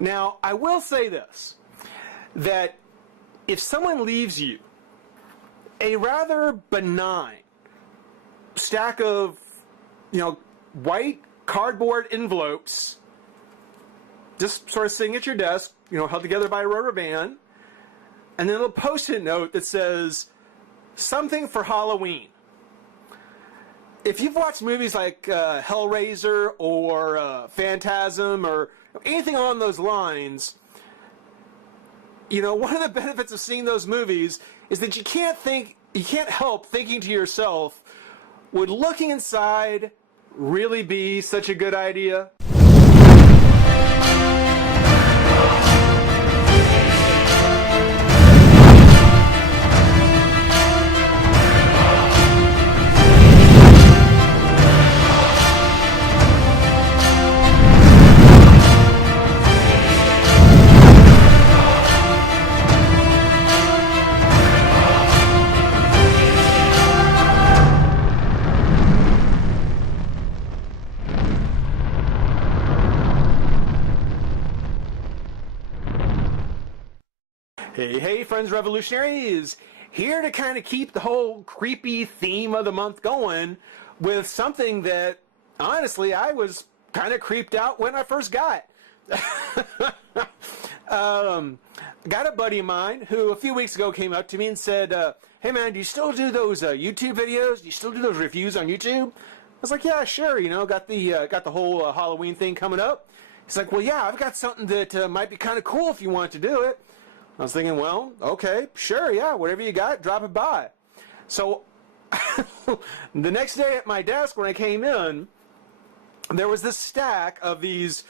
Now, I will say this, that if someone leaves you a rather benign stack of, white cardboard envelopes, just sort of sitting at your desk, held together by a rubber band, and then a little post-it note that says, something for Halloween. If you've watched movies like Hellraiser or Phantasm or anything along those lines, one of the benefits of seeing those movies is that you can't help thinking to yourself, would looking inside really be such a good idea? Hey, friends revolutionaries, here to kind of keep the whole creepy theme of the month going with something that, honestly, I was kind of creeped out when I first got. Got a buddy of mine who a few weeks ago came up to me and said, hey man, do you still do those YouTube videos? Do you still do those reviews on YouTube? I was like, yeah, sure, got the whole Halloween thing coming up. He's like, well, yeah, I've got something that might be kind of cool if you want to do it. I was thinking, well, okay, sure, yeah, whatever you got, drop it by. So the next day at my desk when I came in, there was this stack of these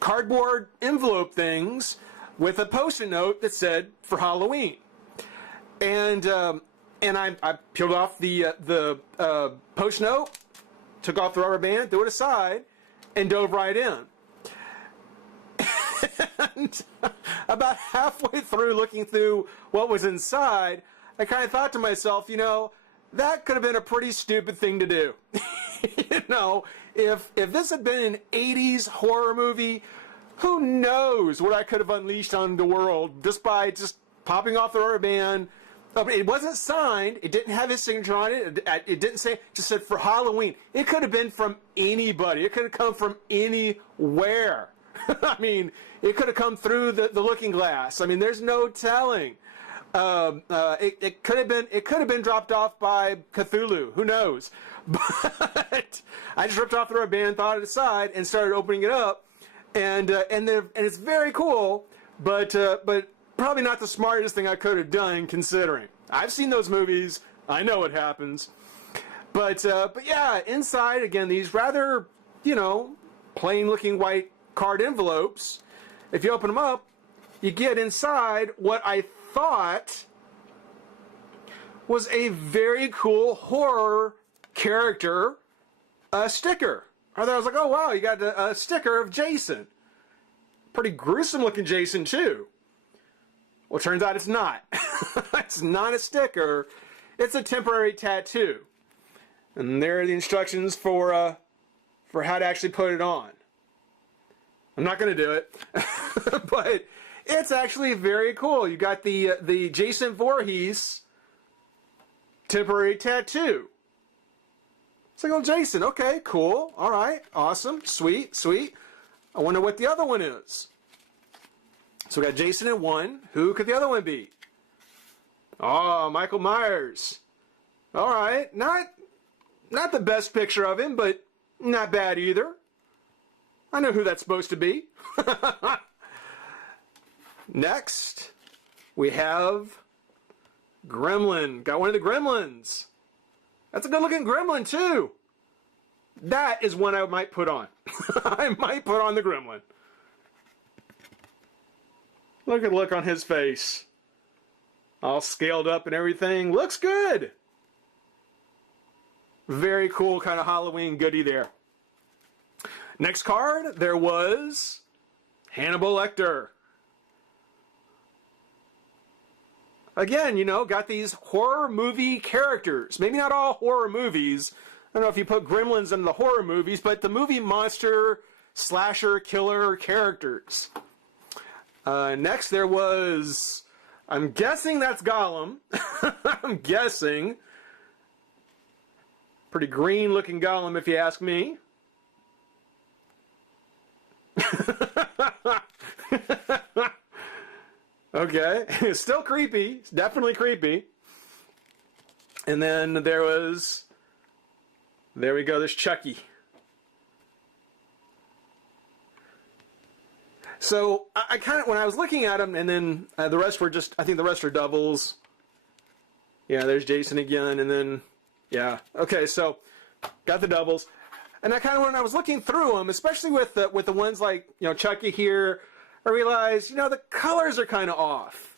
cardboard envelope things with a post-it note that said, for Halloween. And I peeled off the post note, took off the rubber band, threw it aside, and dove right in. And about halfway through looking through what was inside, I kind of thought to myself, that could have been a pretty stupid thing to do. If this had been an 80s horror movie, who knows what I could have unleashed on the world just by popping off the rubber band. It wasn't signed. It didn't have his signature on it. It didn't say, it just said for Halloween. It could have been from anybody. It could have come from anywhere. I mean, it could have come through the looking glass. I mean, there's no telling. It could have been dropped off by Cthulhu. Who knows? But I just ripped off the rubber band, thought it aside, and started opening it up. And it's very cool, but probably not the smartest thing I could have done considering. I've seen those movies. I know what happens. But yeah, inside again, these rather plain-looking white card envelopes. If you open them up, you get inside what I thought was a very cool horror character sticker. I was like, oh wow, you got a sticker of Jason. Pretty gruesome looking Jason too. Well, it turns out it's not. It's not a sticker. It's a temporary tattoo. And there are the instructions for how to actually put it on. I'm not going to do it, but it's actually very cool. You got the Jason Voorhees temporary tattoo. It's like, oh, Jason, okay, cool, all right, awesome, sweet. I wonder what the other one is. So we got Jason in one. Who could the other one be? Oh, Michael Myers. All right, not the best picture of him, but not bad either. I know who that's supposed to be. Next, we have Gremlin. Got one of the Gremlins. That's a good-looking Gremlin, too. That is one I might put on. I might put on the Gremlin. Look at the look on his face. All scaled up and everything. Looks good. Very cool kind of Halloween goodie there. Next card, there was Hannibal Lecter. Again, got these horror movie characters. Maybe not all horror movies. I don't know if you put Gremlins into the horror movies, but the movie monster, slasher, killer characters. Next there was, I'm guessing that's Gollum. I'm guessing. Pretty green looking Gollum if you ask me. Okay, it's still creepy. It's definitely creepy. And then there was, there we go, there's Chucky. So I kind of, when I was looking at them, and then the rest were just, I think the rest are doubles. Yeah, there's Jason again, and then, yeah. Okay, so got the doubles. And I kind of, when I was looking through them, especially with the ones like, you know, Chucky here, I realized, you know, the colors are kind of off.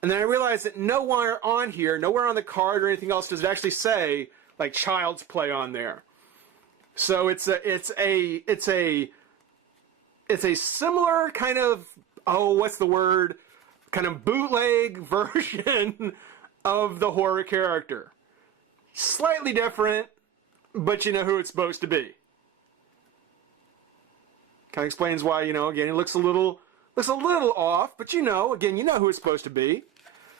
And then I realized that nowhere on here, nowhere on the card or anything else does it actually say like Child's Play on there. So it's a similar kind of, oh, what's the word? Kind of bootleg version of the horror character. Slightly different, but you know who it's supposed to be. Kind of explains why, you know, again, it looks a little off, but you know, again, you know who it's supposed to be.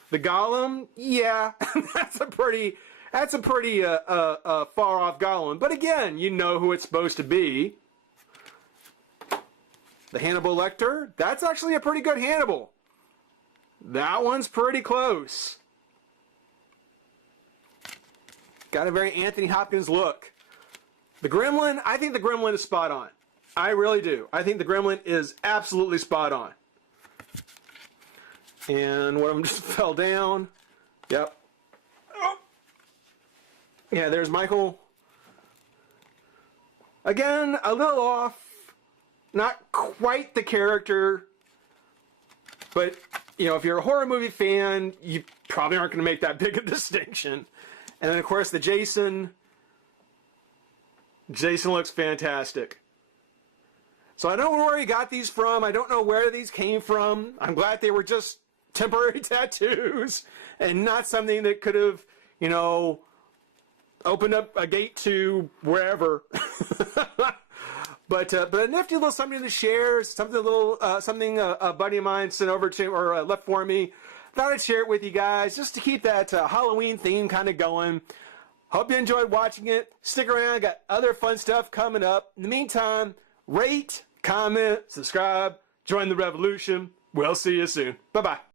The Gollum, yeah, that's a pretty far off Gollum, but again, you know who it's supposed to be. The Hannibal Lecter, that's actually a pretty good Hannibal. That one's pretty close. Got a very Anthony Hopkins look. The Gremlin, I think the Gremlin is spot on. I really do. I think the Gremlin is absolutely spot on. And one of them just fell down. Yep. Oh. Yeah, there's Michael. Again, a little off. Not quite the character. But, you know, if you're a horror movie fan, you probably aren't going to make that big a distinction. And then, of course, the Jason. Jason looks fantastic. So I don't know where he got these from. I don't know where these came from. I'm glad they were just temporary tattoos and not something that could have, you know, opened up a gate to wherever. But a nifty little something to share, something a buddy of mine sent over to or left for me. Thought I'd share it with you guys just to keep that Halloween theme kind of going. Hope you enjoyed watching it. Stick around. Got other fun stuff coming up. In the meantime, rate, comment, subscribe, join the revolution. We'll see you soon. Bye-bye.